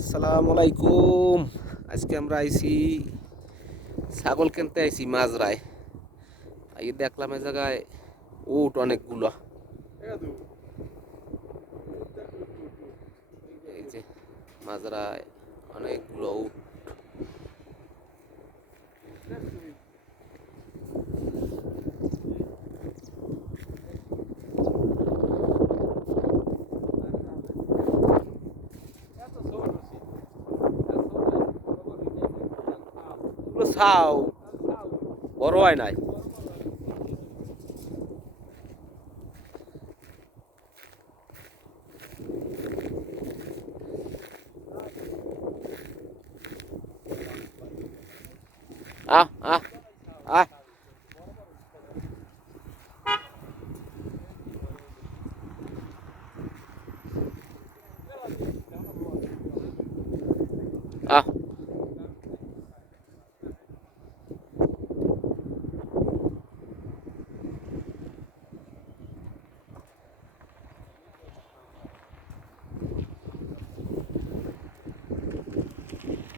আসসালামু আলাইকুম। আজকে আমরা আইছি ছাগল কিনতে আইছি মাজরায়। আগে দেখলাম এই জায়গায় উট অনেকগুলো। এই যে মাজরায় অনেকগুলো উট। এগুলো ছাও বড় হয় নাই। আহ আহ আহ আহ